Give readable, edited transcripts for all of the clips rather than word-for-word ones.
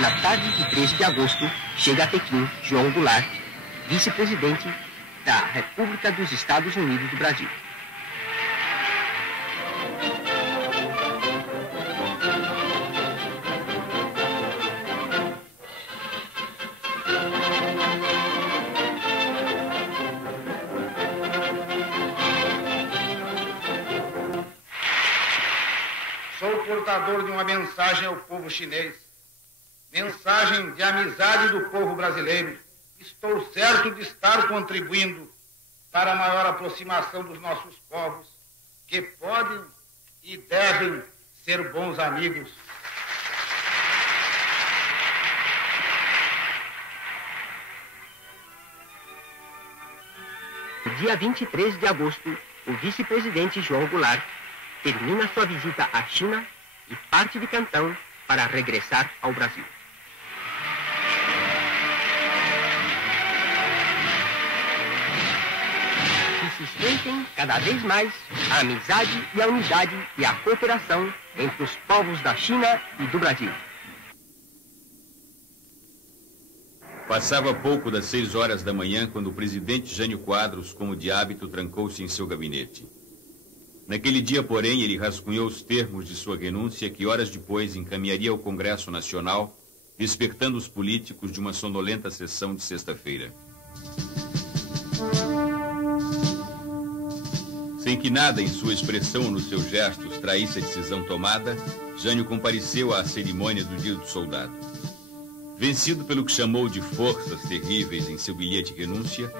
Na tarde de 13 de agosto, chega a Pequim João Goulart, vice-presidente da República dos Estados Unidos do Brasil. Sou portador de uma mensagem ao povo chinês, mensagem de amizade do povo brasileiro. Estou certo de estar contribuindo para a maior aproximação dos nossos povos, que podem e devem ser bons amigos. No dia 23 de agosto, o vice-presidente João Goulart termina sua visita à China e parte de Cantão para regressar ao Brasil. Que se estreitem cada vez mais a amizade e a unidade e a cooperação entre os povos da China e do Brasil. Passava pouco das 6 horas da manhã quando o presidente Jânio Quadros, como de hábito, trancou-se em seu gabinete. Naquele dia, porém, ele rascunhou os termos de sua renúncia que horas depois encaminharia ao Congresso Nacional, despertando os políticos de uma sonolenta sessão de sexta-feira. Sem que nada em sua expressão ou nos seus gestos traísse a decisão tomada, Jânio compareceu à cerimônia do Dia do Soldado. Vencido pelo que chamou de forças terríveis em seu bilhete de renúncia,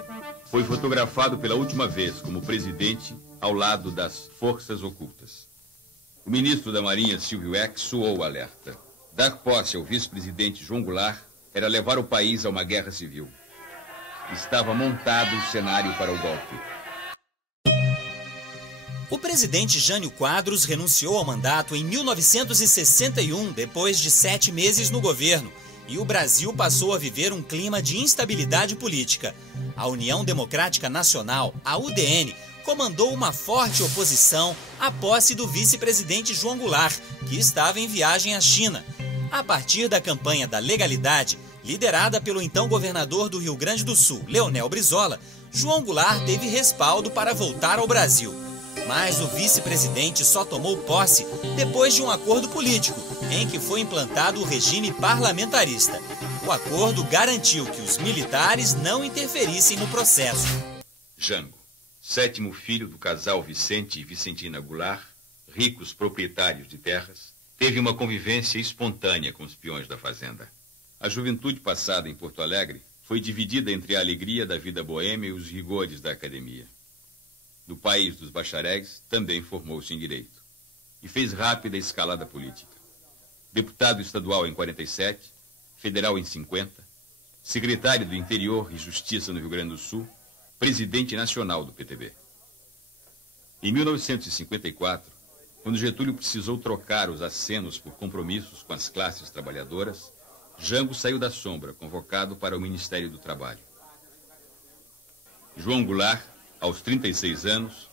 foi fotografado pela última vez como presidente ao lado das forças ocultas. O ministro da Marinha, Silvio Eck, soou o alerta. Dar posse ao vice-presidente João Goulart era levar o país a uma guerra civil. Estava montado o cenário para o golpe. O presidente Jânio Quadros renunciou ao mandato em 1961, depois de 7 meses no governo, e o Brasil passou a viver um clima de instabilidade política. A União Democrática Nacional, a UDN, comandou uma forte oposição à posse do vice-presidente João Goulart, que estava em viagem à China. A partir da campanha da legalidade, liderada pelo então governador do Rio Grande do Sul, Leonel Brizola, João Goulart teve respaldo para voltar ao Brasil. Mas o vice-presidente só tomou posse depois de um acordo político, em que foi implantado o regime parlamentarista. O acordo garantiu que os militares não interferissem no processo. Jango, 7º filho do casal Vicente e Vicentina Goulart, ricos proprietários de terras, teve uma convivência espontânea com os peões da fazenda. A juventude passada em Porto Alegre foi dividida entre a alegria da vida boêmia e os rigores da academia. No país dos bacharéis, também formou-se em direito e fez rápida escalada política. Deputado estadual em 47, federal em 50, secretário do Interior e Justiça no Rio Grande do Sul, presidente nacional do PTB. Em 1954, quando Getúlio precisou trocar os acenos por compromissos com as classes trabalhadoras, Jango saiu da sombra, convocado para o Ministério do Trabalho. João Goulart, aos 36 anos,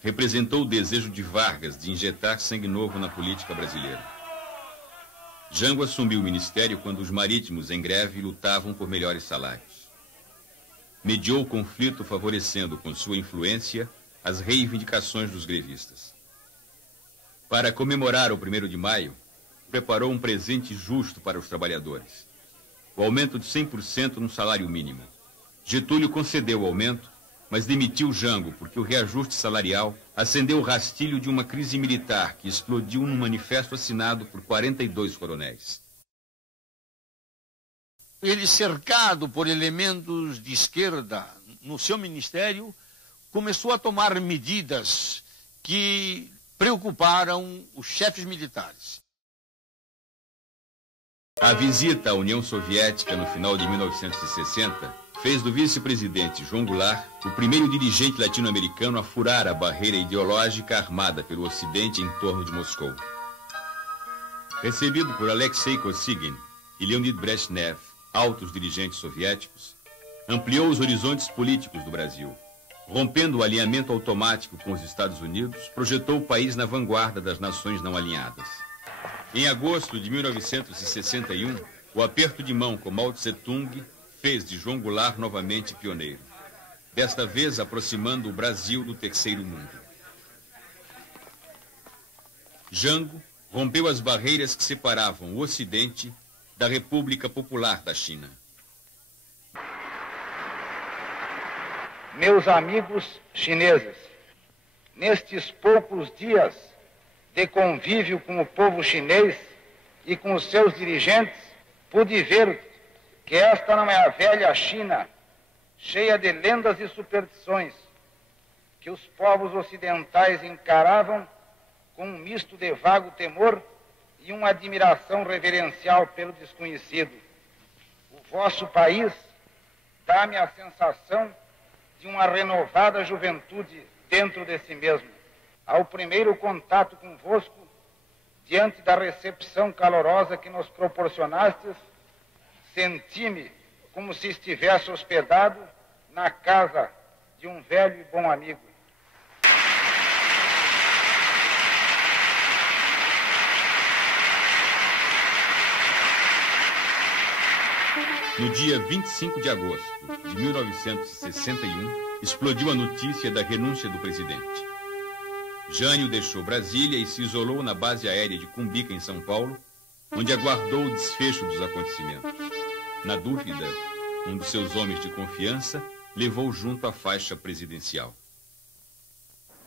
representou o desejo de Vargas de injetar sangue novo na política brasileira. Jango assumiu o ministério quando os marítimos em greve lutavam por melhores salários. Mediou o conflito favorecendo com sua influência as reivindicações dos grevistas. Para comemorar o 1º de maio, preparou um presente justo para os trabalhadores: o aumento de 100% no salário mínimo. Getúlio concedeu o aumento, mas demitiu Jango porque o reajuste salarial acendeu o rastilho de uma crise militar que explodiu num manifesto assinado por 42 coronéis. Ele, cercado por elementos de esquerda no seu ministério, começou a tomar medidas que preocuparam os chefes militares. A visita à União Soviética no final de 1960 fez do vice-presidente João Goulart o primeiro dirigente latino-americano a furar a barreira ideológica armada pelo Ocidente em torno de Moscou. Recebido por Alexei Kosygin e Leonid Brezhnev, altos dirigentes soviéticos, ampliou os horizontes políticos do Brasil. Rompendo o alinhamento automático com os Estados Unidos, projetou o país na vanguarda das nações não alinhadas. Em agosto de 1961, O aperto de mão com Mao Tse-tung fez de João Goulart novamente pioneiro, desta vez aproximando o Brasil do terceiro mundo. Jango rompeu as barreiras que separavam o Ocidente da República Popular da China. Meus amigos chineses, nestes poucos dias de convívio com o povo chinês e com os seus dirigentes, pude ver que esta não é a velha China, cheia de lendas e superstições, que os povos ocidentais encaravam com um misto de vago temor e uma admiração reverencial pelo desconhecido. O vosso país dá-me a sensação de uma renovada juventude dentro de si mesmo. Ao primeiro contato convosco, diante da recepção calorosa que nos proporcionastes, senti-me como se estivesse hospedado na casa de um velho e bom amigo. No dia 25 de agosto de 1961, explodiu a notícia da renúncia do presidente. Jânio deixou Brasília e se isolou na base aérea de Cumbica, em São Paulo, onde aguardou o desfecho dos acontecimentos. Na dúvida, um de seus homens de confiança levou junto a faixa presidencial.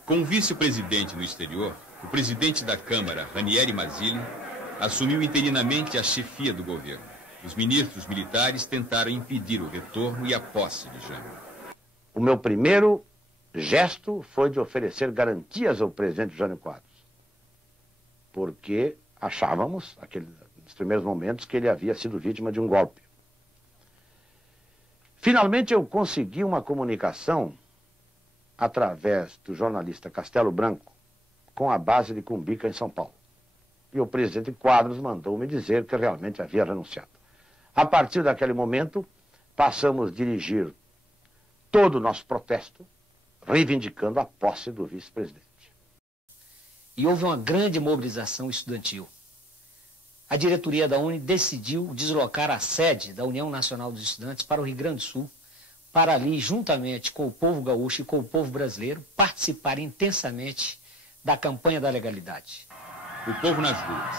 Com o vice-presidente no exterior, o presidente da Câmara, Ranieri Mazzilli, assumiu interinamente a chefia do governo. Os ministros militares tentaram impedir o retorno e a posse de Jânio. O meu primeiro gesto foi de oferecer garantias ao presidente Jânio Quadros, porque achávamos, nos primeiros momentos, que ele havia sido vítima de um golpe. Finalmente eu consegui uma comunicação através do jornalista Castelo Branco com a base de Cumbica, em São Paulo. E o presidente Quadros mandou me dizer que realmente havia renunciado. A partir daquele momento, passamos a dirigir todo o nosso protesto, reivindicando a posse do vice-presidente. E houve uma grande mobilização estudantil. A diretoria da UNE decidiu deslocar a sede da União Nacional dos Estudantes para o Rio Grande do Sul, para ali, juntamente com o povo gaúcho e com o povo brasileiro, participar intensamente da campanha da legalidade. O povo nas ruas,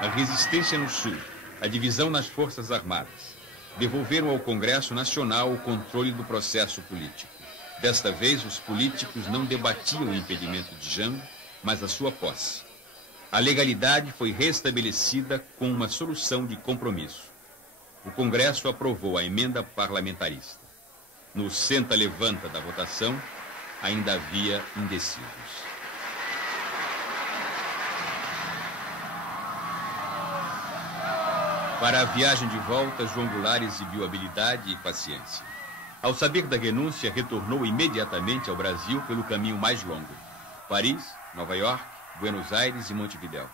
a resistência no Sul, a divisão nas Forças Armadas, devolveram ao Congresso Nacional o controle do processo político. Desta vez, os políticos não debatiam o impedimento de Jango, mas a sua posse. A legalidade foi restabelecida com uma solução de compromisso. O Congresso aprovou a emenda parlamentarista. No senta-levanta da votação, ainda havia indecisos. Para a viagem de volta, João Goulart exibiu habilidade e paciência. Ao saber da renúncia, retornou imediatamente ao Brasil pelo caminho mais longo. Paris, Nova York, Buenos Aires e Montevidéu.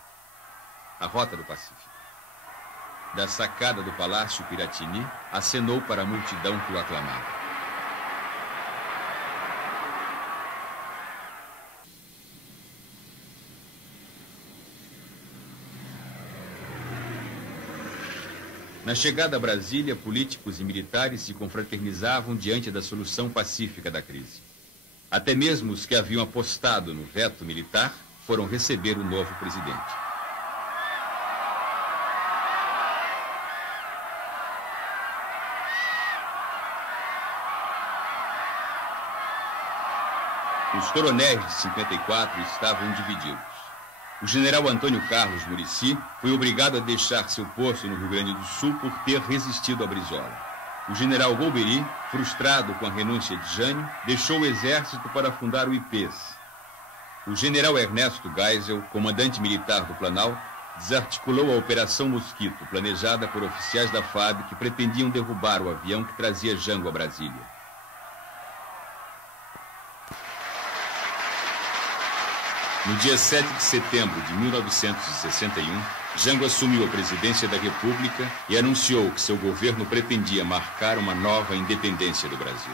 A rota do Pacífico. Da sacada do Palácio Piratini, acenou para a multidão que o aclamava. Na chegada a Brasília, políticos e militares se confraternizavam diante da solução pacífica da crise. Até mesmo os que haviam apostado no veto militar foram receber o novo presidente. Os coronéis de 54 estavam divididos. O general Antônio Carlos Muricy foi obrigado a deixar seu posto no Rio Grande do Sul por ter resistido à Brizola. O general Golbery, frustrado com a renúncia de Jânio, deixou o exército para fundar o IPES. O general Ernesto Geisel, comandante militar do Planalto, desarticulou a Operação Mosquito, planejada por oficiais da FAB que pretendiam derrubar o avião que trazia Jango a Brasília. No dia 7 de setembro de 1961, Jango assumiu a presidência da República e anunciou que seu governo pretendia marcar uma nova independência do Brasil.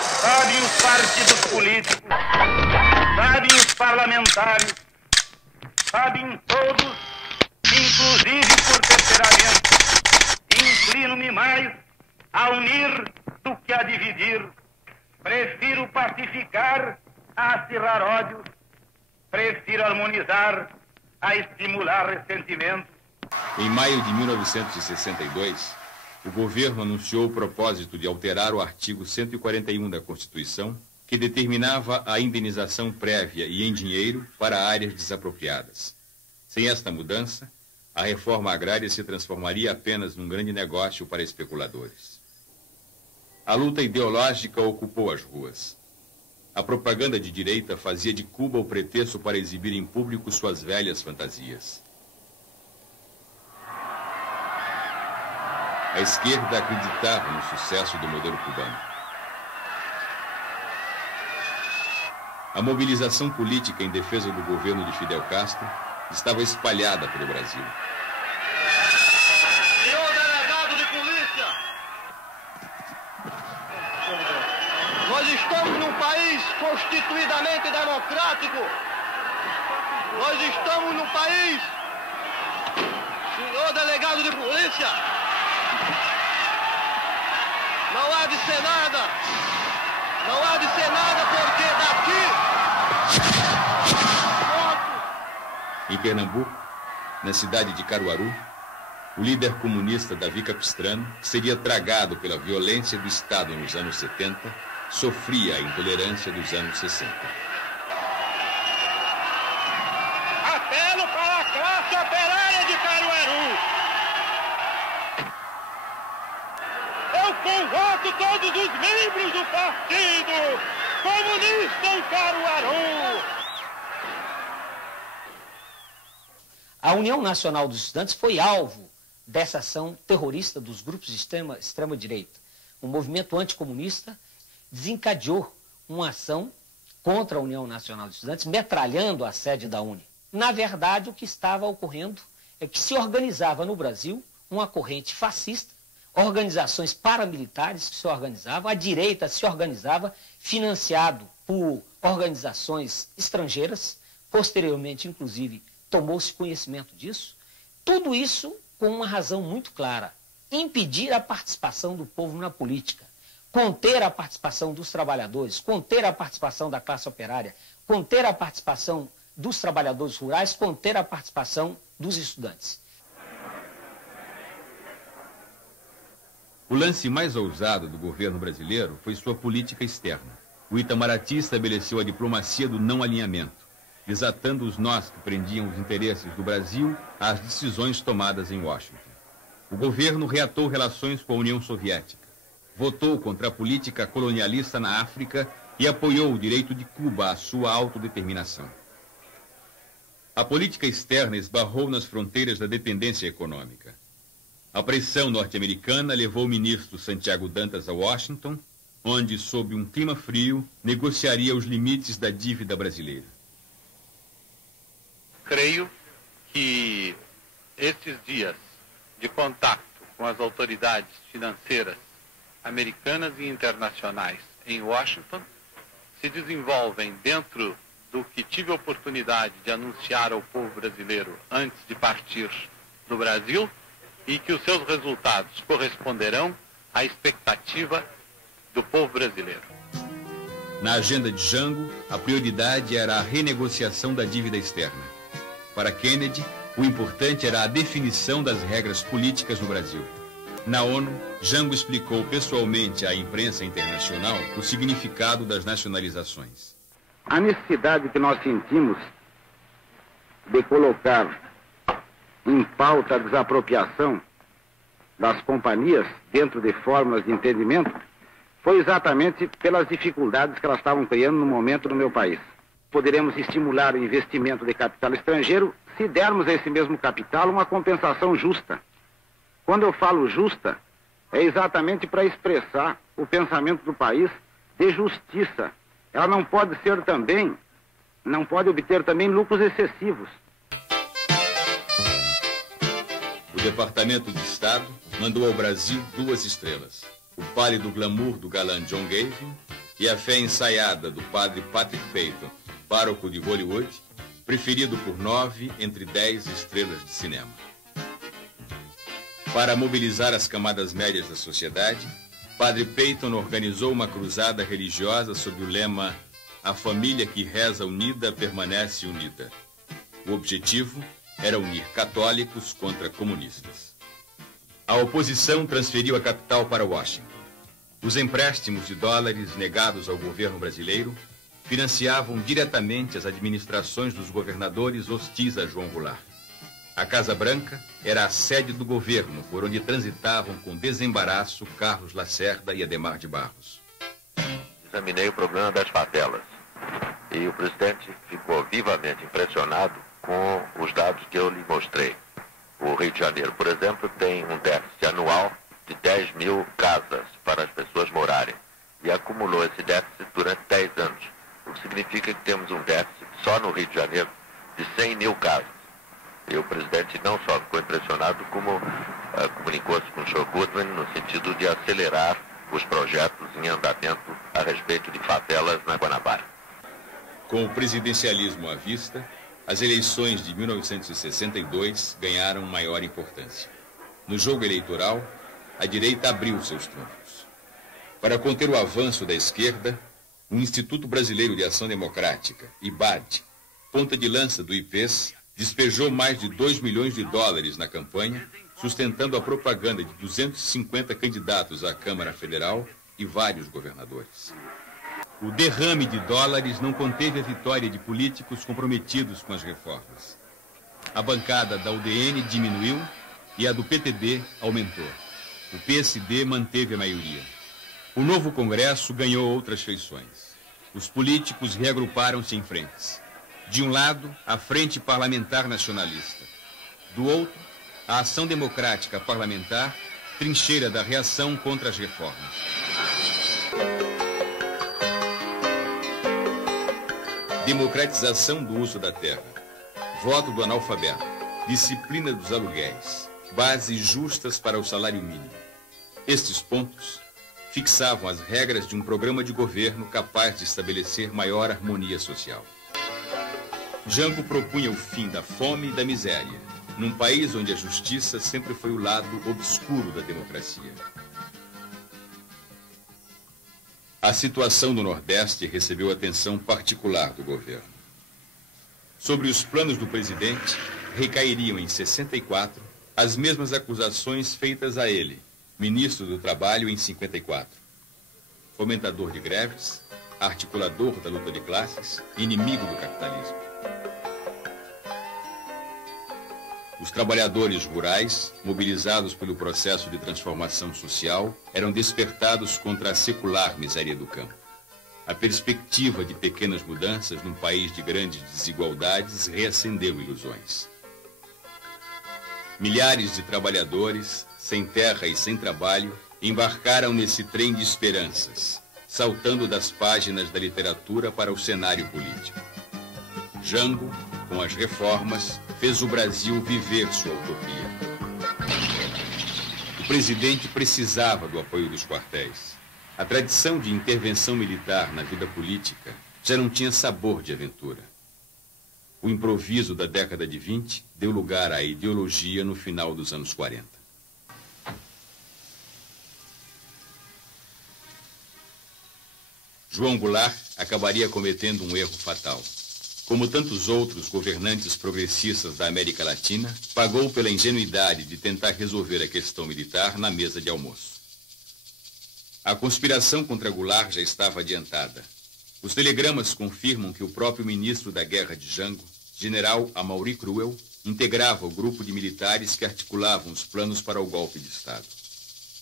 Sabem os partidos políticos, sabem os parlamentares, sabem todos, inclusive por ter Primeiramente, inclino-me mais a unir do que a dividir. Prefiro pacificar a acirrar ódios. Prefiro harmonizar a estimular ressentimentos. Em maio de 1962, o governo anunciou o propósito de alterar o artigo 141 da Constituição, que determinava a indenização prévia e em dinheiro para áreas desapropriadas. Sem esta mudança, a reforma agrária se transformaria apenas num grande negócio para especuladores. A luta ideológica ocupou as ruas. A propaganda de direita fazia de Cuba o pretexto para exibir em público suas velhas fantasias. A esquerda acreditava no sucesso do modelo cubano. A mobilização política em defesa do governo de Fidel Castro estava espalhada pelo Brasil. Senhor delegado de polícia, nós estamos num país constituidamente democrático. Nós estamos num país, senhor delegado de polícia, não há de ser nada. Não há de ser nada porque daqui... Em Pernambuco, na cidade de Caruaru, o líder comunista Davi Capistrano, que seria tragado pela violência do Estado nos anos 70, sofria a intolerância dos anos 60. Apelo para a classe operária de Caruaru. Eu convoco todos os membros do Partido Comunista em Caruaru. A União Nacional dos Estudantes foi alvo dessa ação terrorista dos grupos de extrema-direita. O movimento anticomunista desencadeou uma ação contra a União Nacional dos Estudantes, metralhando a sede da UNE. Na verdade, o que estava ocorrendo é que se organizava no Brasil uma corrente fascista, organizações paramilitares que se organizavam, a direita se organizava, financiado por organizações estrangeiras, posteriormente, inclusive, tomou-se conhecimento disso. Tudo isso com uma razão muito clara: impedir a participação do povo na política, conter a participação dos trabalhadores, conter a participação da classe operária, conter a participação dos trabalhadores rurais, conter a participação dos estudantes. O lance mais ousado do governo brasileiro foi sua política externa. O Itamaraty estabeleceu a diplomacia do não alinhamento, desatando os nós que prendiam os interesses do Brasil às decisões tomadas em Washington. O governo reatou relações com a União Soviética, votou contra a política colonialista na África e apoiou o direito de Cuba à sua autodeterminação. A política externa esbarrou nas fronteiras da dependência econômica. A pressão norte-americana levou o ministro Santiago Dantas a Washington, onde, sob um clima frio, negociaria os limites da dívida brasileira. Creio que esses dias de contato com as autoridades financeiras americanas e internacionais em Washington se desenvolvem dentro do que tive a oportunidade de anunciar ao povo brasileiro antes de partir do Brasil, e que os seus resultados corresponderão à expectativa do povo brasileiro. Na agenda de Jango, a prioridade era a renegociação da dívida externa. Para Kennedy, o importante era a definição das regras políticas no Brasil. Na ONU, Jango explicou pessoalmente à imprensa internacional o significado das nacionalizações. A necessidade que nós sentimos de colocar em pauta a desapropriação das companhias dentro de fórmulas de entendimento foi exatamente pelas dificuldades que elas estavam criando no momento no meu país. Poderemos estimular o investimento de capital estrangeiro se dermos a esse mesmo capital uma compensação justa. Quando eu falo justa, é exatamente para expressar o pensamento do país de justiça. Ela não pode ser também, não pode obter também lucros excessivos. O Departamento de Estado mandou ao Brasil 2 estrelas: o pálido glamour do galã John Gavin e a fé ensaiada do padre Patrick Peyton, pároco de Hollywood, preferido por 9 entre 10 estrelas de cinema. Para mobilizar as camadas médias da sociedade, Padre Peyton organizou uma cruzada religiosa sob o lema "A família que reza unida permanece unida". O objetivo era unir católicos contra comunistas. A oposição transferiu a capital para Washington. Os empréstimos de dólares negados ao governo brasileiro financiavam diretamente as administrações dos governadores hostis a João Goulart. A Casa Branca era a sede do governo, por onde transitavam com desembaraço Carlos Lacerda e Adhemar de Barros. Examinei o problema das favelas e o presidente ficou vivamente impressionado com os dados que eu lhe mostrei. O Rio de Janeiro, por exemplo, tem um déficit anual de 10 mil casas para as pessoas morarem e acumulou esse déficit durante 10 anos, o que significa que temos um déficit só no Rio de Janeiro de 100 mil casas. E o presidente não só ficou impressionado, como comunicou-se com o Sr. Goodman no sentido de acelerar os projetos em andamento a respeito de favelas na Guanabara. Com o presidencialismo à vista, as eleições de 1962 ganharam maior importância. No jogo eleitoral, a direita abriu seus trunfos. Para conter o avanço da esquerda, o Instituto Brasileiro de Ação Democrática, IBAD, ponta de lança do IPES, despejou mais de 2 milhões de dólares na campanha, sustentando a propaganda de 250 candidatos à Câmara Federal e vários governadores. O derrame de dólares não conteve a vitória de políticos comprometidos com as reformas. A bancada da UDN diminuiu e a do PTB aumentou. O PSD manteve a maioria. O novo Congresso ganhou outras feições. Os políticos reagruparam-se em frentes. De um lado, a Frente Parlamentar Nacionalista. Do outro, a Ação Democrática Parlamentar, trincheira da reação contra as reformas. Democratização do uso da terra, voto do analfabeto, disciplina dos aluguéis, bases justas para o salário mínimo. Estes pontos fixavam as regras de um programa de governo capaz de estabelecer maior harmonia social. Jango propunha o fim da fome e da miséria, num país onde a justiça sempre foi o lado obscuro da democracia. A situação do Nordeste recebeu atenção particular do governo. Sobre os planos do presidente, recairiam em 64 as mesmas acusações feitas a ele, ministro do Trabalho, em 54. Fomentador de greves, articulador da luta de classes, inimigo do capitalismo. Os trabalhadores rurais, mobilizados pelo processo de transformação social, eram despertados contra a secular miséria do campo. A perspectiva de pequenas mudanças num país de grandes desigualdades reacendeu ilusões. Milhares de trabalhadores, sem terra e sem trabalho, embarcaram nesse trem de esperanças, saltando das páginas da literatura para o cenário político. Jango, com as reformas, fez o Brasil viver sua utopia. O presidente precisava do apoio dos quartéis. A tradição de intervenção militar na vida política já não tinha sabor de aventura. O improviso da década de 20 deu lugar à ideologia no final dos anos 40. João Goulart acabaria cometendo um erro fatal. Como tantos outros governantes progressistas da América Latina, pagou pela ingenuidade de tentar resolver a questão militar na mesa de almoço. A conspiração contra Goulart já estava adiantada. Os telegramas confirmam que o próprio ministro da Guerra de Jango, general Amaury Cruel, integrava o grupo de militares que articulavam os planos para o golpe de Estado.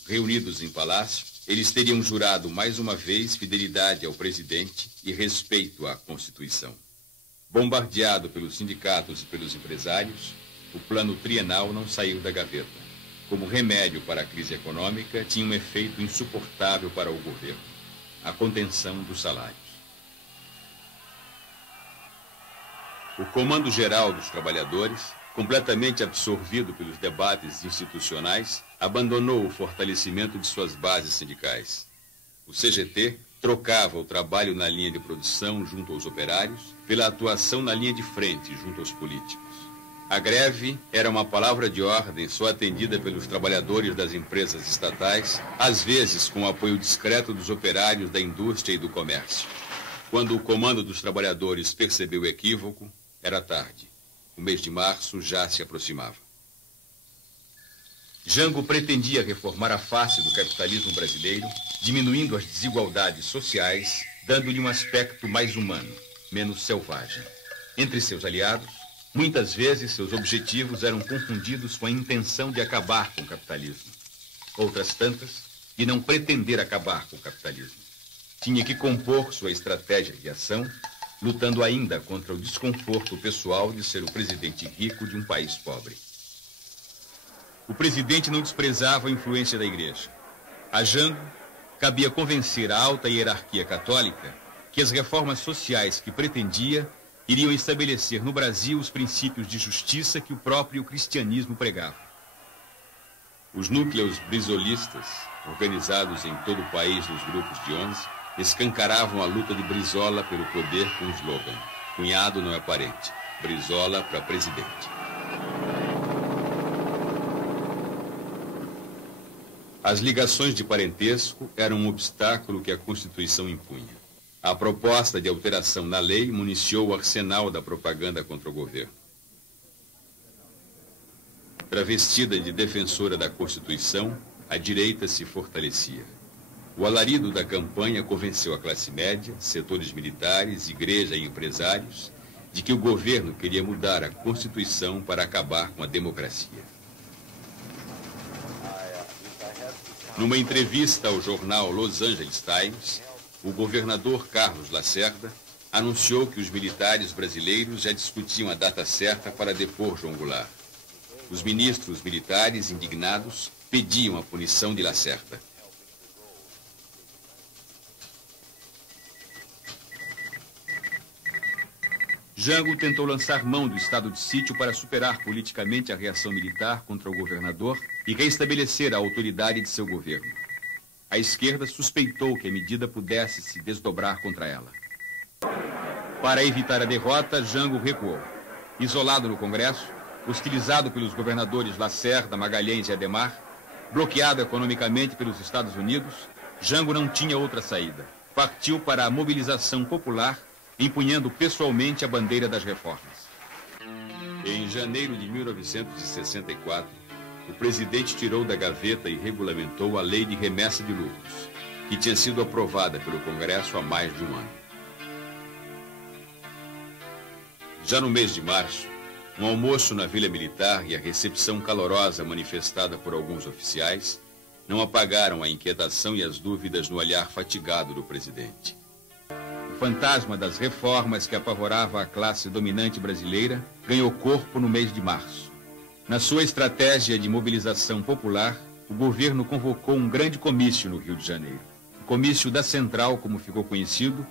Reunidos em palácio, eles teriam jurado mais uma vez fidelidade ao presidente e respeito à Constituição. Bombardeado pelos sindicatos e pelos empresários, o plano trienal não saiu da gaveta. Como remédio para a crise econômica, tinha um efeito insuportável para o governo: a contenção dos salários. O Comando Geral dos Trabalhadores, completamente absorvido pelos debates institucionais, abandonou o fortalecimento de suas bases sindicais. O CGT trocava o trabalho na linha de produção junto aos operários pela atuação na linha de frente junto aos políticos. A greve era uma palavra de ordem só atendida pelos trabalhadores das empresas estatais, às vezes com o apoio discreto dos operários da indústria e do comércio. Quando o comando dos trabalhadores percebeu o equívoco, era tarde. O mês de março já se aproximava. Jango pretendia reformar a face do capitalismo brasileiro, diminuindo as desigualdades sociais, dando-lhe um aspecto mais humano, menos selvagem. Entre seus aliados, muitas vezes seus objetivos eram confundidos com a intenção de acabar com o capitalismo. Outras tantas, de não pretender acabar com o capitalismo. Tinha que compor sua estratégia de ação, lutando ainda contra o desconforto pessoal de ser o presidente rico de um país pobre. O presidente não desprezava a influência da igreja. A Jango cabia convencer a alta hierarquia católica que as reformas sociais que pretendia iriam estabelecer no Brasil os princípios de justiça que o próprio cristianismo pregava. Os núcleos brizolistas, organizados em todo o país nos grupos de 11, escancaravam a luta de Brizola pelo poder com o slogan: cunhado não é parente, Brizola para presidente. As ligações de parentesco eram um obstáculo que a Constituição impunha. A proposta de alteração na lei municiou o arsenal da propaganda contra o governo. Travestida de defensora da Constituição, a direita se fortalecia. O alarido da campanha convenceu a classe média, setores militares, igreja e empresários de que o governo queria mudar a Constituição para acabar com a democracia. Numa entrevista ao jornal Los Angeles Times, o governador Carlos Lacerda anunciou que os militares brasileiros já discutiam a data certa para depor João Goulart. Os ministros militares, indignados, pediam a punição de Lacerda. Jango tentou lançar mão do estado de sítio para superar politicamente a reação militar contra o governador e restabelecer a autoridade de seu governo. A esquerda suspeitou que a medida pudesse se desdobrar contra ela. Para evitar a derrota, Jango recuou. Isolado no Congresso, hostilizado pelos governadores Lacerda, Magalhães e Adhemar, bloqueado economicamente pelos Estados Unidos, Jango não tinha outra saída. Partiu para a mobilização popular, empunhando pessoalmente a bandeira das reformas. Em janeiro de 1964, o presidente tirou da gaveta e regulamentou a Lei de Remessa de Lucros, que tinha sido aprovada pelo Congresso há mais de um ano. Já no mês de março, um almoço na Vila Militar e a recepção calorosa manifestada por alguns oficiais não apagaram a inquietação e as dúvidas no olhar fatigado do presidente. O fantasma das reformas que apavorava a classe dominante brasileira ganhou corpo no mês de março. Na sua estratégia de mobilização popular, o governo convocou um grande comício no Rio de Janeiro. O comício da Central, como ficou conhecido,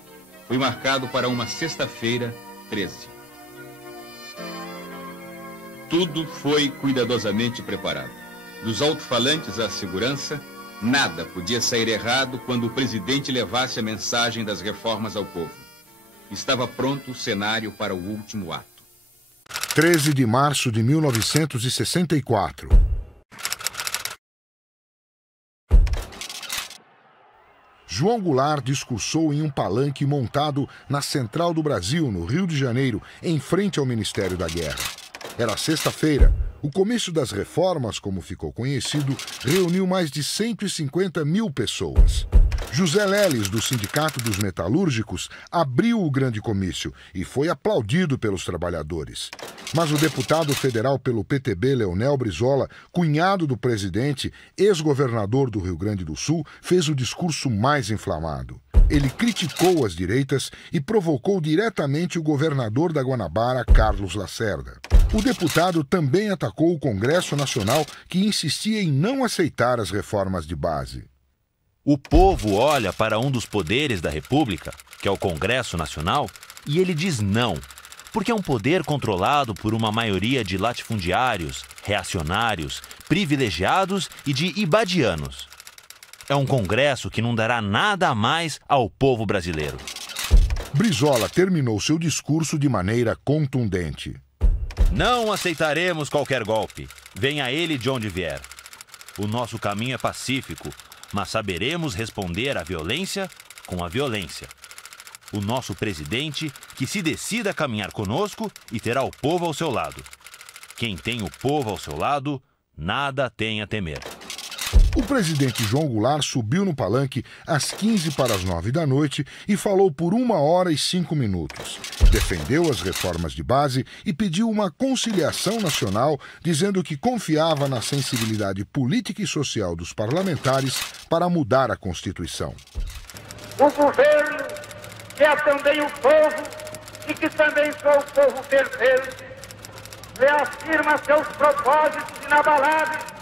foi marcado para uma sexta-feira, 13. Tudo foi cuidadosamente preparado. Dos alto-falantes à segurança, nada podia sair errado quando o presidente levasse a mensagem das reformas ao povo. Estava pronto o cenário para o último ato. 13 de março de 1964. João Goulart discursou em um palanque montado na Central do Brasil, no Rio de Janeiro, em frente ao Ministério da Guerra. Era sexta-feira. O comício das reformas, como ficou conhecido, reuniu mais de 150 mil pessoas. José Leles, do Sindicato dos Metalúrgicos, abriu o grande comício e foi aplaudido pelos trabalhadores. Mas o deputado federal pelo PTB, Leonel Brizola, cunhado do presidente, ex-governador do Rio Grande do Sul, fez o discurso mais inflamado. Ele criticou as direitas e provocou diretamente o governador da Guanabara, Carlos Lacerda. O deputado também atacou o Congresso Nacional, que insistia em não aceitar as reformas de base. O povo olha para um dos poderes da República, que é o Congresso Nacional, e ele diz não, porque é um poder controlado por uma maioria de latifundiários, reacionários, privilegiados e de ibadianos. É um Congresso que não dará nada a mais ao povo brasileiro. Brizola terminou seu discurso de maneira contundente. Não aceitaremos qualquer golpe, venha ele de onde vier. O nosso caminho é pacífico, mas saberemos responder à violência com a violência. O nosso presidente que se decida a caminhar conosco e terá o povo ao seu lado. Quem tem o povo ao seu lado, nada tem a temer. O presidente João Goulart subiu no palanque às 8:45 da noite e falou por 1 hora e 5 minutos. Defendeu as reformas de base e pediu uma conciliação nacional, dizendo que confiava na sensibilidade política e social dos parlamentares para mudar a Constituição. O governo, que é também o povo e que também sou o povo perfeito, reafirma seus propósitos inabaláveis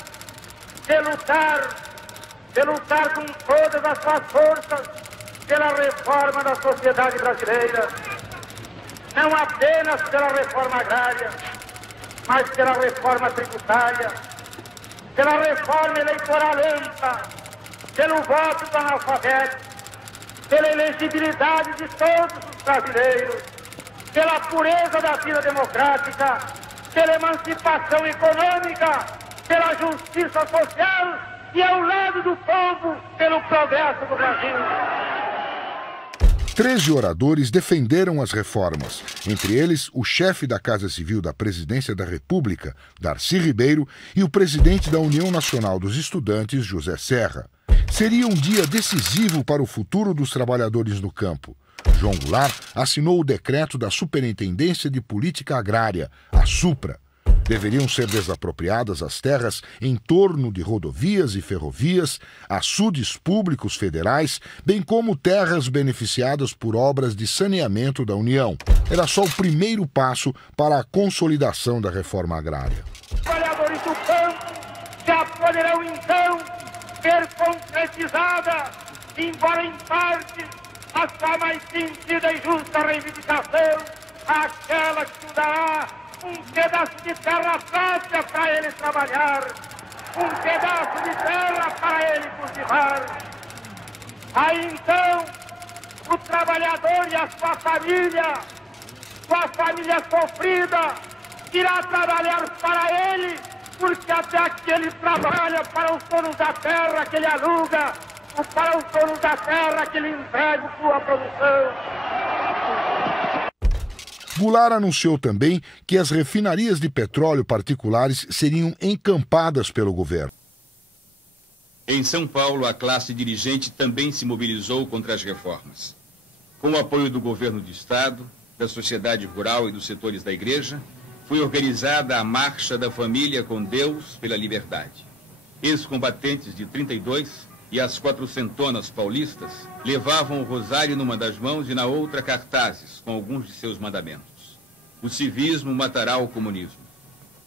de lutar com todas as suas forças pela reforma da sociedade brasileira. Não apenas pela reforma agrária, mas pela reforma tributária, pela reforma eleitoral ampla, pelo voto do analfabeto, pela elegibilidade de todos os brasileiros, pela pureza da vida democrática, pela emancipação econômica, pela justiça social e ao lado do povo, pelo progresso do Brasil. 13 oradores defenderam as reformas, entre eles o chefe da Casa Civil da Presidência da República, Darcy Ribeiro, e o presidente da União Nacional dos Estudantes, José Serra. Seria um dia decisivo para o futuro dos trabalhadores no campo. João Goulart assinou o decreto da Superintendência de Política Agrária, a SUPRA. Deveriam ser desapropriadas as terras em torno de rodovias e ferrovias, açudes públicos federais, bem como terras beneficiadas por obras de saneamento da União. Era só o primeiro passo para a consolidação da reforma agrária. Os trabalhadores do campo já poderão então ser concretizada, embora em parte, a sua mais sentida e justa reivindicação, aquela que dará um pedaço de terra própria para ele trabalhar, um pedaço de terra para ele cultivar. Aí então, o trabalhador e a sua família sofrida, irá trabalhar para ele, porque até aqui ele trabalha para os donos da terra que ele aluga, ou para os donos da terra que ele entrega sua produção. Goulart anunciou também que as refinarias de petróleo particulares seriam encampadas pelo governo. Em São Paulo, a classe dirigente também se mobilizou contra as reformas. Com o apoio do governo do Estado, da sociedade rural e dos setores da igreja, foi organizada a Marcha da Família com Deus pela Liberdade. Ex-combatentes de 32 e as 400 paulistas levavam o rosário numa das mãos e na outra cartazes com alguns de seus mandamentos. O civismo matará o comunismo.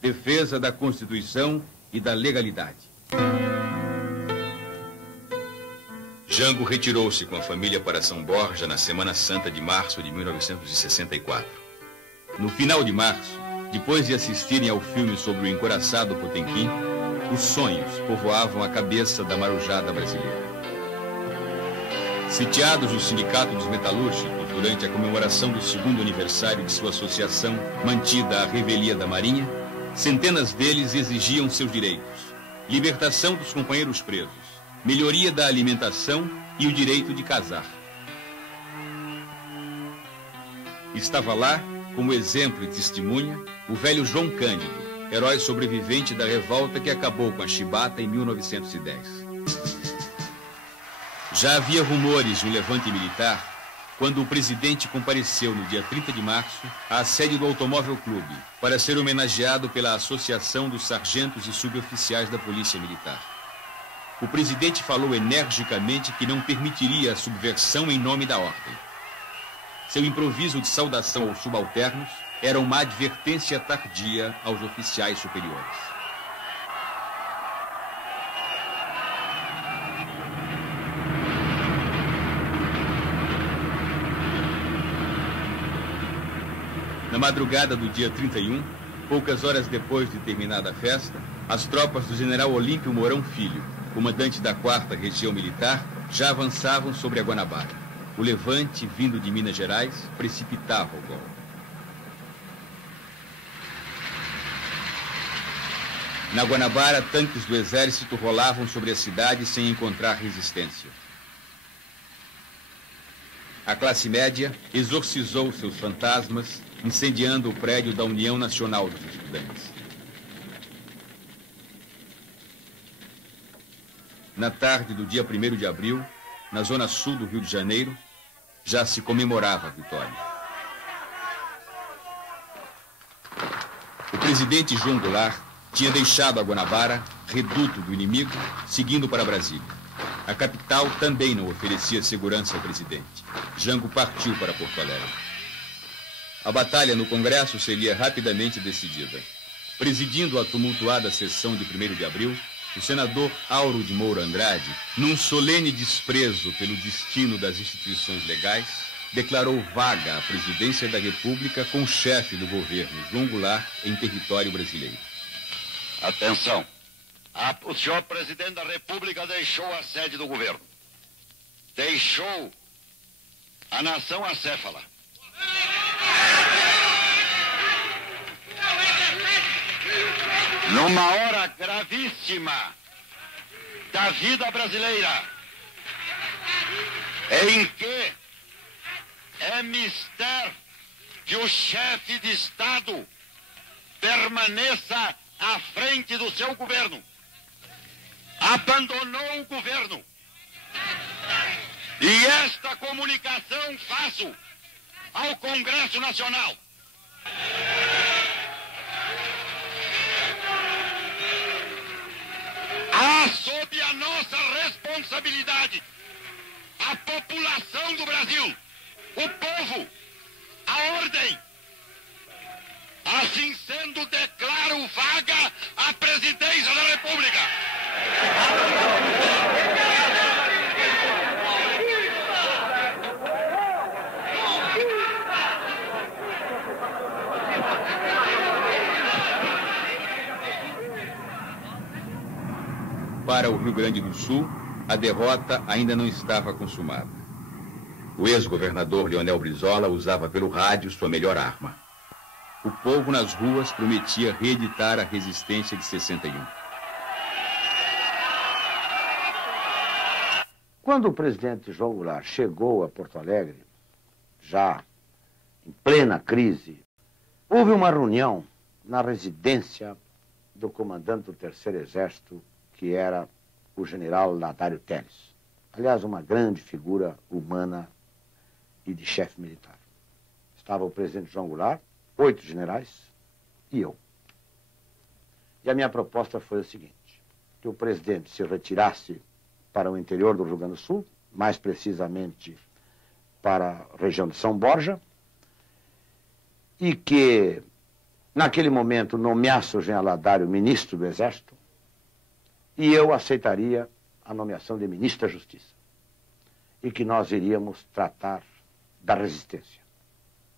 Defesa da Constituição e da legalidade. Jango retirou-se com a família para São Borja na Semana Santa de março de 1964. No final de março, depois de assistirem ao filme sobre o encouraçado Potemkin, os sonhos povoavam a cabeça da marujada brasileira. Sitiados no Sindicato dos Metalúrgicos durante a comemoração do 2º aniversário de sua associação mantida à revelia da Marinha, centenas deles exigiam seus direitos: libertação dos companheiros presos, melhoria da alimentação e o direito de casar. Estava lá, como exemplo e testemunha, o velho João Cândido, herói sobrevivente da revolta que acabou com a chibata em 1910. Já havia rumores de um levante militar quando o presidente compareceu no dia 30 de março à sede do Automóvel Clube para ser homenageado pela Associação dos Sargentos e Suboficiais da Polícia Militar. O presidente falou energicamente que não permitiria a subversão em nome da ordem. Seu improviso de saudação aos subalternos era uma advertência tardia aos oficiais superiores. Na madrugada do dia 31, poucas horas depois de terminada a festa, as tropas do general Olímpio Mourão Filho, comandante da 4ª Região Militar, já avançavam sobre a Guanabara. O levante, vindo de Minas Gerais, precipitava o golpe. Na Guanabara, tanques do exército rolavam sobre a cidade sem encontrar resistência. A classe média exorcizou seus fantasmas, incendiando o prédio da União Nacional dos Estudantes. Na tarde do dia 1º de abril, na zona sul do Rio de Janeiro, já se comemorava a vitória. O presidente João Goulart tinha deixado a Guanabara, reduto do inimigo, seguindo para Brasília. A capital também não oferecia segurança ao presidente. Jango partiu para Porto Alegre. A batalha no Congresso seria rapidamente decidida. Presidindo a tumultuada sessão de 1º de abril, o senador Auro de Moura Andrade, num solene desprezo pelo destino das instituições legais, declarou vaga a presidência da República com o chefe do governo, João Goulart, em território brasileiro. Atenção! O senhor presidente da República deixou a sede do governo. Deixou a nação acéfala. Numa hora gravíssima da vida brasileira, em que é mister que o chefe de Estado permaneça à frente do seu governo. Abandonou o governo. E esta comunicação faço ao Congresso Nacional. Sob a nossa responsabilidade, a população do Brasil, o povo, a ordem. Assim sendo, declaro vaga a presidência da República. Para o Rio Grande do Sul, a derrota ainda não estava consumada. O ex-governador Leonel Brizola usava pelo rádio sua melhor arma. O povo nas ruas prometia reeditar a resistência de 61. Quando o presidente João Goulart chegou a Porto Alegre, já em plena crise, houve uma reunião na residência do comandante do Terceiro Exército, que era o general Nadário Telles. Aliás, uma grande figura humana e de chefe militar. Estava o presidente João Goulart, 8 generais e eu. E a minha proposta foi o seguinte: que o presidente se retirasse para o interior do Rio Grande do Sul, mais precisamente para a região de São Borja, e que, naquele momento, nomeasse o general Nadário ministro do Exército, e eu aceitaria a nomeação de ministro da Justiça. E que nós iríamos tratar da resistência.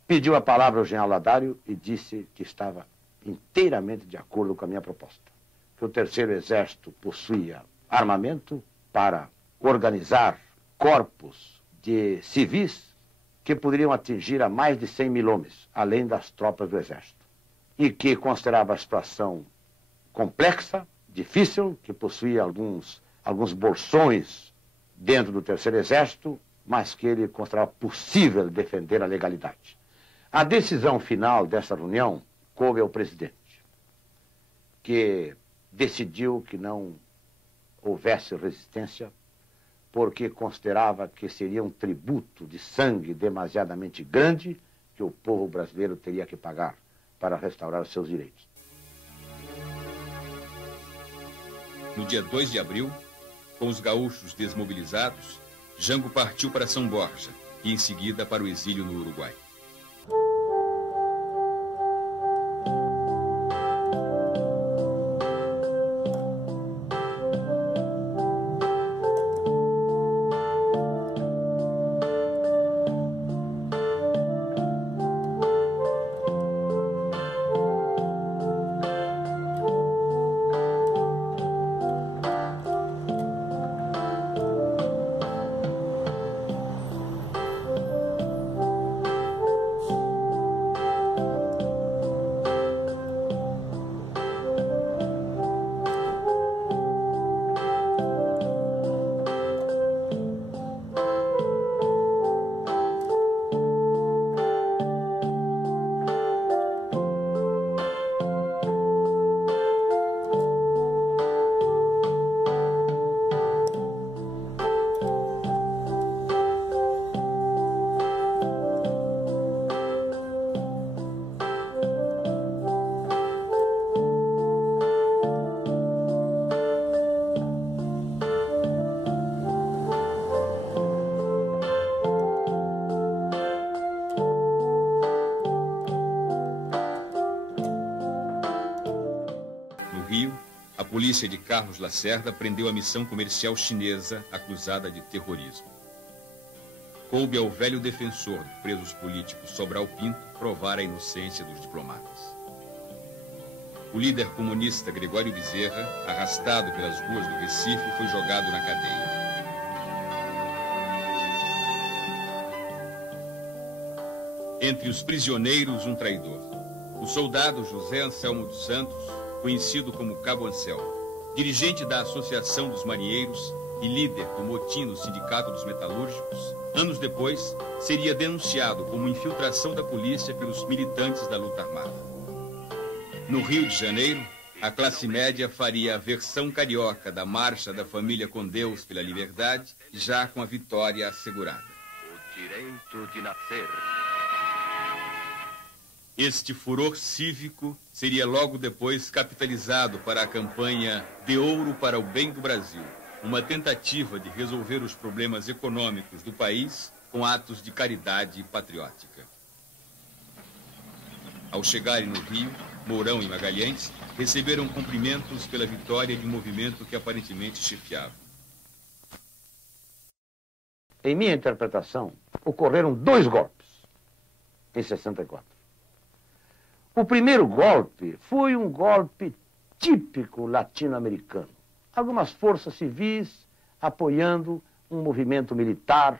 Pediu a palavra ao general Nadário e disse que estava inteiramente de acordo com a minha proposta. Que o Terceiro Exército possuía armamento para organizar corpos de civis que poderiam atingir a mais de 100 mil homens, além das tropas do Exército. E que considerava a situação complexa, difícil, que possuía alguns bolsões dentro do Terceiro Exército, mas que ele considerava possível defender a legalidade. A decisão final dessa reunião coube ao presidente, que decidiu que não houvesse resistência, porque considerava que seria um tributo de sangue demasiadamente grande que o povo brasileiro teria que pagar para restaurar os seus direitos. No dia 2 de abril, com os gaúchos desmobilizados, Jango partiu para São Borja e, em seguida, para o exílio no Uruguai. Rio, a polícia de Carlos Lacerda prendeu a missão comercial chinesa acusada de terrorismo. Coube ao velho defensor de presos políticos Sobral Pinto provar a inocência dos diplomatas. O líder comunista Gregório Bezerra, arrastado pelas ruas do Recife, foi jogado na cadeia. Entre os prisioneiros, um traidor. O soldado José Anselmo dos Santos, conhecido como Cabo Anselmo, dirigente da Associação dos Marinheiros e líder do motim no Sindicato dos Metalúrgicos, anos depois, seria denunciado como infiltração da polícia pelos militantes da luta armada. No Rio de Janeiro, a classe média faria a versão carioca da Marcha da Família com Deus pela Liberdade, já com a vitória assegurada. O direito de nascer. Este furor cívico seria logo depois capitalizado para a campanha De Ouro para o Bem do Brasil, uma tentativa de resolver os problemas econômicos do país com atos de caridade patriótica. Ao chegarem no Rio, Mourão e Magalhães receberam cumprimentos pela vitória de um movimento que aparentemente chefiava. Em minha interpretação, ocorreram 2 golpes em 64. O primeiro golpe foi um golpe típico latino-americano. Algumas forças civis apoiando um movimento militar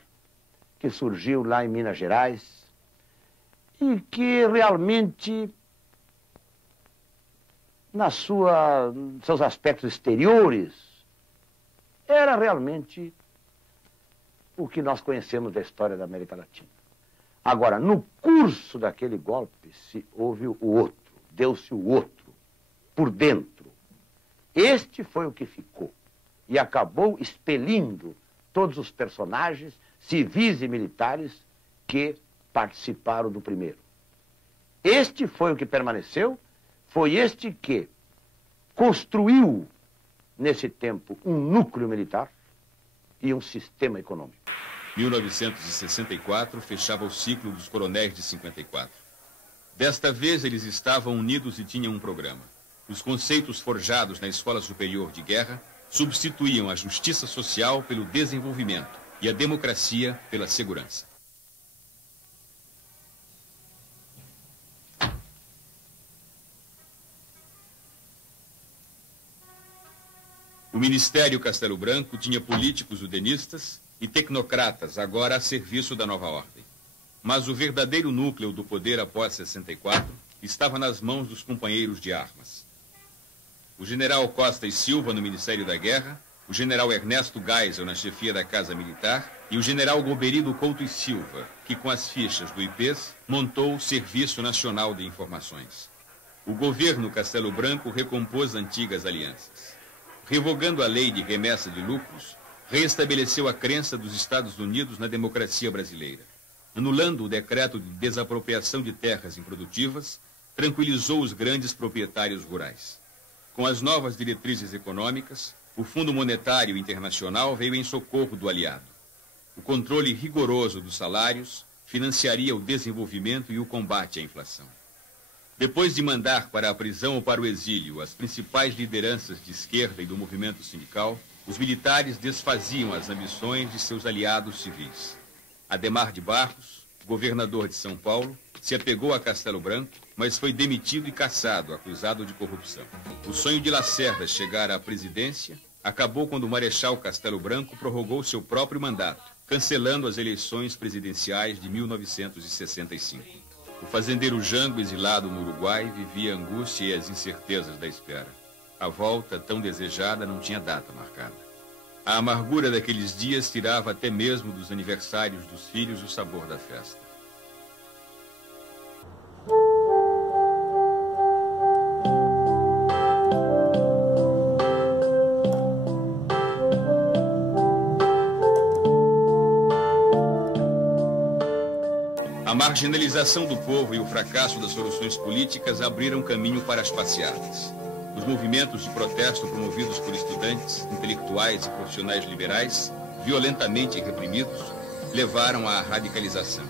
que surgiu lá em Minas Gerais e que realmente, seus aspectos exteriores, era realmente o que nós conhecemos da história da América Latina. Agora, no curso daquele golpe, houve o outro, deu-se o outro, por dentro. Este foi o que ficou e acabou expelindo todos os personagens, civis e militares, que participaram do primeiro. Este foi o que permaneceu, foi este que construiu, nesse tempo, um núcleo militar e um sistema econômico. 1964 fechava o ciclo dos coronéis de 54. Desta vez eles estavam unidos e tinham um programa. Os conceitos forjados na Escola Superior de Guerra substituíam a justiça social pelo desenvolvimento e a democracia pela segurança. O Ministério Castelo Branco tinha políticos udenistas e tecnocratas agora a serviço da nova ordem. Mas o verdadeiro núcleo do poder após 64 estava nas mãos dos companheiros de armas. O general Costa e Silva no Ministério da Guerra, o general Ernesto Geisel na chefia da Casa Militar e o general Goberido Couto e Silva, que com as fichas do IPES montou o Serviço Nacional de Informações. O governo Castelo Branco recompôs antigas alianças. Revogando a lei de remessa de lucros, reestabeleceu a crença dos Estados Unidos na democracia brasileira. Anulando o decreto de desapropriação de terras improdutivas, tranquilizou os grandes proprietários rurais. Com as novas diretrizes econômicas, o Fundo Monetário Internacional veio em socorro do aliado. O controle rigoroso dos salários financiaria o desenvolvimento e o combate à inflação. Depois de mandar para a prisão ou para o exílio as principais lideranças de esquerda e do movimento sindical, os militares desfaziam as ambições de seus aliados civis. Ademar de Barros, governador de São Paulo, se apegou a Castelo Branco, mas foi demitido e cassado, acusado de corrupção. O sonho de Lacerda chegar à presidência acabou quando o Marechal Castelo Branco prorrogou seu próprio mandato, cancelando as eleições presidenciais de 1965. O fazendeiro Jango, exilado no Uruguai, vivia a angústia e as incertezas da espera. A volta, tão desejada, não tinha data marcada. A amargura daqueles dias tirava até mesmo dos aniversários dos filhos o sabor da festa. A marginalização do povo e o fracasso das soluções políticas abriram caminho para as passeatas. Os movimentos de protesto promovidos por estudantes, intelectuais e profissionais liberais, violentamente reprimidos, levaram à radicalização.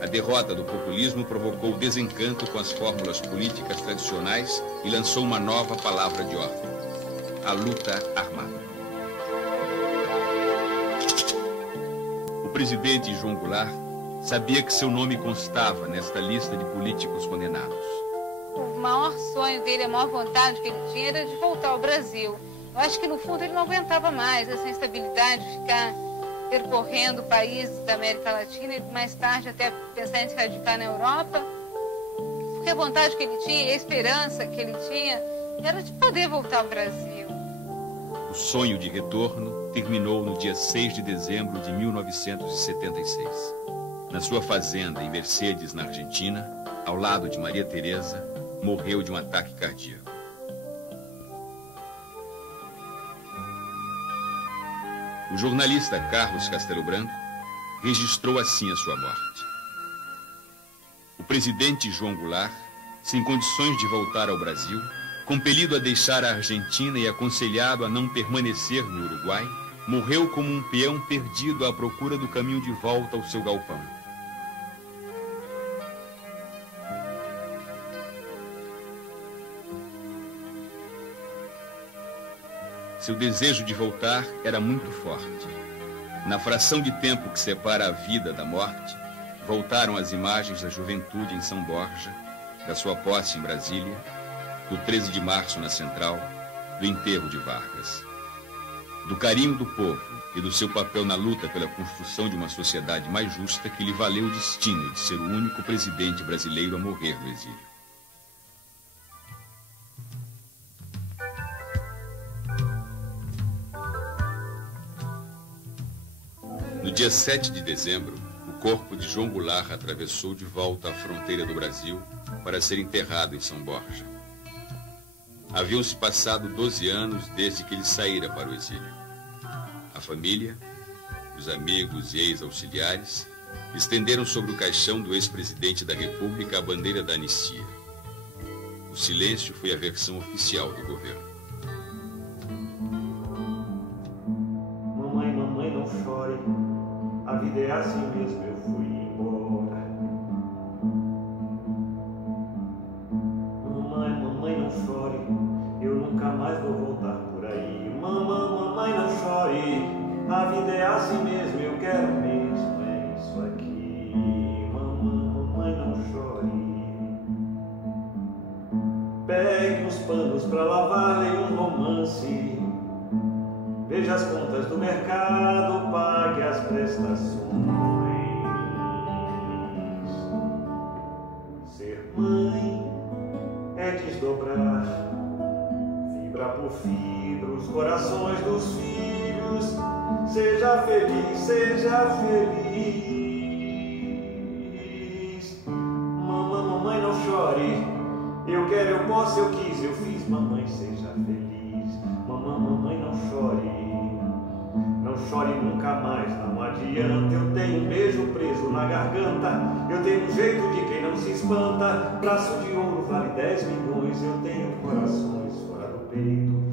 A derrota do populismo provocou desencanto com as fórmulas políticas tradicionais e lançou uma nova palavra de ordem: a luta armada. O presidente João Goulart sabia que seu nome constava nesta lista de políticos condenados. O maior sonho dele, a maior vontade que ele tinha era de voltar ao Brasil. Eu acho que no fundo ele não aguentava mais essa instabilidade de ficar percorrendo países da América Latina e mais tarde até pensar em se radicar na Europa. Porque a vontade que ele tinha, a esperança que ele tinha, era de poder voltar ao Brasil. O sonho de retorno terminou no dia 6 de dezembro de 1976. Na sua fazenda em Mercedes, na Argentina, ao lado de Maria Teresa, morreu de um ataque cardíaco. O jornalista Carlos Castelo Branco registrou assim a sua morte. O presidente João Goulart, sem condições de voltar ao Brasil, compelido a deixar a Argentina e aconselhado a não permanecer no Uruguai, morreu como um peão perdido à procura do caminho de volta ao seu galpão. Seu desejo de voltar era muito forte. Na fração de tempo que separa a vida da morte, voltaram as imagens da juventude em São Borja, da sua posse em Brasília, do 13 de março na Central, do enterro de Vargas. Do carinho do povo e do seu papel na luta pela construção de uma sociedade mais justa que lhe valeu o destino de ser o único presidente brasileiro a morrer no exílio. No dia 7 de dezembro, o corpo de João Goulart atravessou de volta a fronteira do Brasil para ser enterrado em São Borja. Haviam-se passado 12 anos desde que ele saíra para o exílio. A família, os amigos e ex-auxiliares estenderam sobre o caixão do ex-presidente da República a bandeira da anistia. O silêncio foi a versão oficial do governo. Mamãe, mamãe, não chore. A vida é assim mesmo, eu fui embora. Mamãe, mamãe, não chore. Eu nunca mais vou voltar por aí. Mamãe, não chore. A vida é assim mesmo, eu quero mesmo, é isso aqui. Mamãe, não chore. Pegue uns panos pra lavar, leia um romance. Veja as contas do mercado, pague as prestações. Ser mãe é desdobrar fibra por fibra os corações dos filhos. Seja feliz, seja feliz. Mamãe, não chore. Eu quero, eu posso, eu quis, eu fiz. Mamãe, seja feliz. Mamãe, não chore. Não chore nunca mais, não adianta. Eu tenho um beijo preso na garganta. Eu tenho um jeito de quem não se espanta. Braço de ouro vale 10 milhões. Eu tenho corações fora do peito.